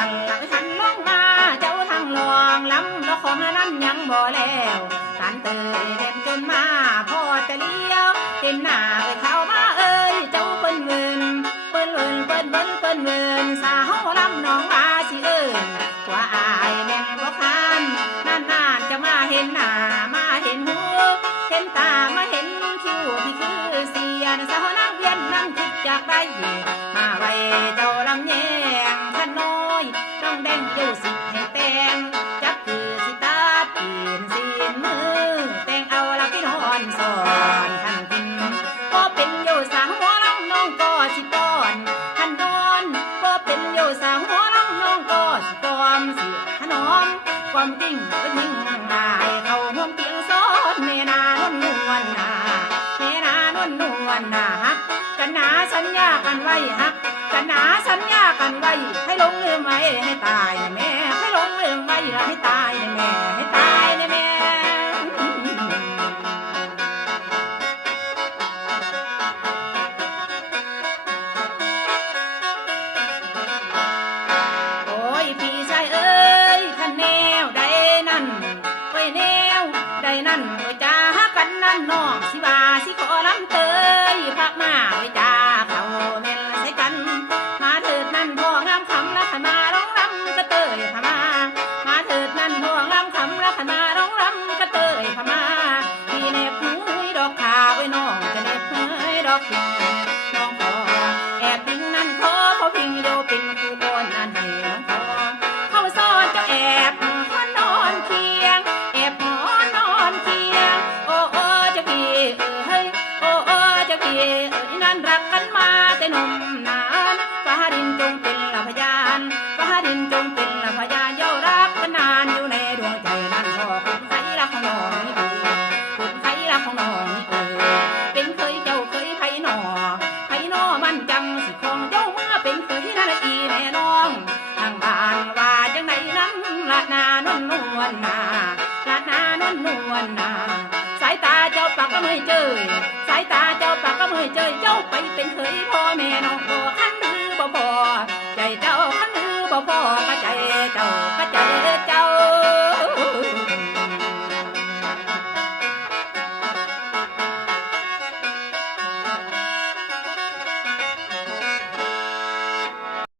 สั่นหลังหันลงมาเจ้าทางหลวงล้ำแล้วของนั้นยังบ่แล้วการเตยเห็นจนมาพอจะเลี้ยวเห็นหน้าเข้ามาเอ้ยเจ้าเปิ้นเวินเปิ้นเวินเปิ้นเวินเปิ้นเวินสาวล้ำน้องว่าสิเอ้ยว่าอายแม่นบ่คันนานๆจะมาเห็นหน้ามาเห็นหูเห็นตามาเห็นคิ้วที่คือเสียนสาวนั่งเวียนนั่งคิดจากไปมาไว้เจ้าลำแยงท่านน้อยน้องแดงอยู่สิให้แต่งจักคือสิตาปีนสีนมือแต่งเอาละพี่นอนสอนท่านกินก็เป็นอยู่สาวหัวลำน้องก็สิป้อนท่านนอนก็เป็นอยู่สาวหัวลำน้องก็สิตอมสิขนมความจริงก็ยิ่งหายเขาห่วงเตียงซ้อนแม่นานวลนวลนาแม่นานวลนวลนาฮักกันหนาสัญญากันไว้ฮักกันหนาสัญญากันไว้ให้ลงลืมไว้ให้ตายแม่ให้ลงลืมไว้ให้ตายแม่ให้ตายแม่โอ้ยพี่ชายเอ้ยขันแนวใดนั่นไว้แนวใดนั่นไว้จ้ากันนั่นน้องสิว่าสิขอลำเตยพระมาไว้จ้าเขาแม่นใส่กันมาเถิดนั่นพ่องามคำละขมาร้องรำกระเตยพมามาเถิดนั่นพ่องามคำละขมาร้องรำกระเตยพมาพี่เน็บหูดอกขาวไว้น้องจะเน็บหูดอกพิงน้องขอแอบพิงนั่นขอเขาพิงโยเป็นคู่คนนั่นให้น้องขอเขาซ่อนเจ้าแอบนอนเคียงแอบนอนเคียงโอ้โอ้เจ้าพี่เฮ้ยโอ้โอ้เจ้าพี่นั่นรักกันมาแต่หนุ่มนานฟ้าดินจงเป็นละพยานฟ้าดินจงเป็นละพยานเย้ารักกันนานอยู่ในดวงใจนั่นพ่อคุณใครรักของน้องนี่คุณใครรักของน้องนี่เป็นเคยเจ้าเคยไผหนอมันจังสิของเจ้าเมื่อเป็นเคยนั่นอีแม่น้องทางบ้านว่าจังไหนนั้นละนานวลนวลนาละนานวลนวลนาสายตาเจ้าปากก็ไม่เจอสายตาเจ้าปากก็ไม่เจอเจ้าไปเป็นเคยพ่อแม่น้องพ่อขันมือบ่พอใจเจ้าขันมือบ่พอก็ใจเจ้าก็ใจเจ้า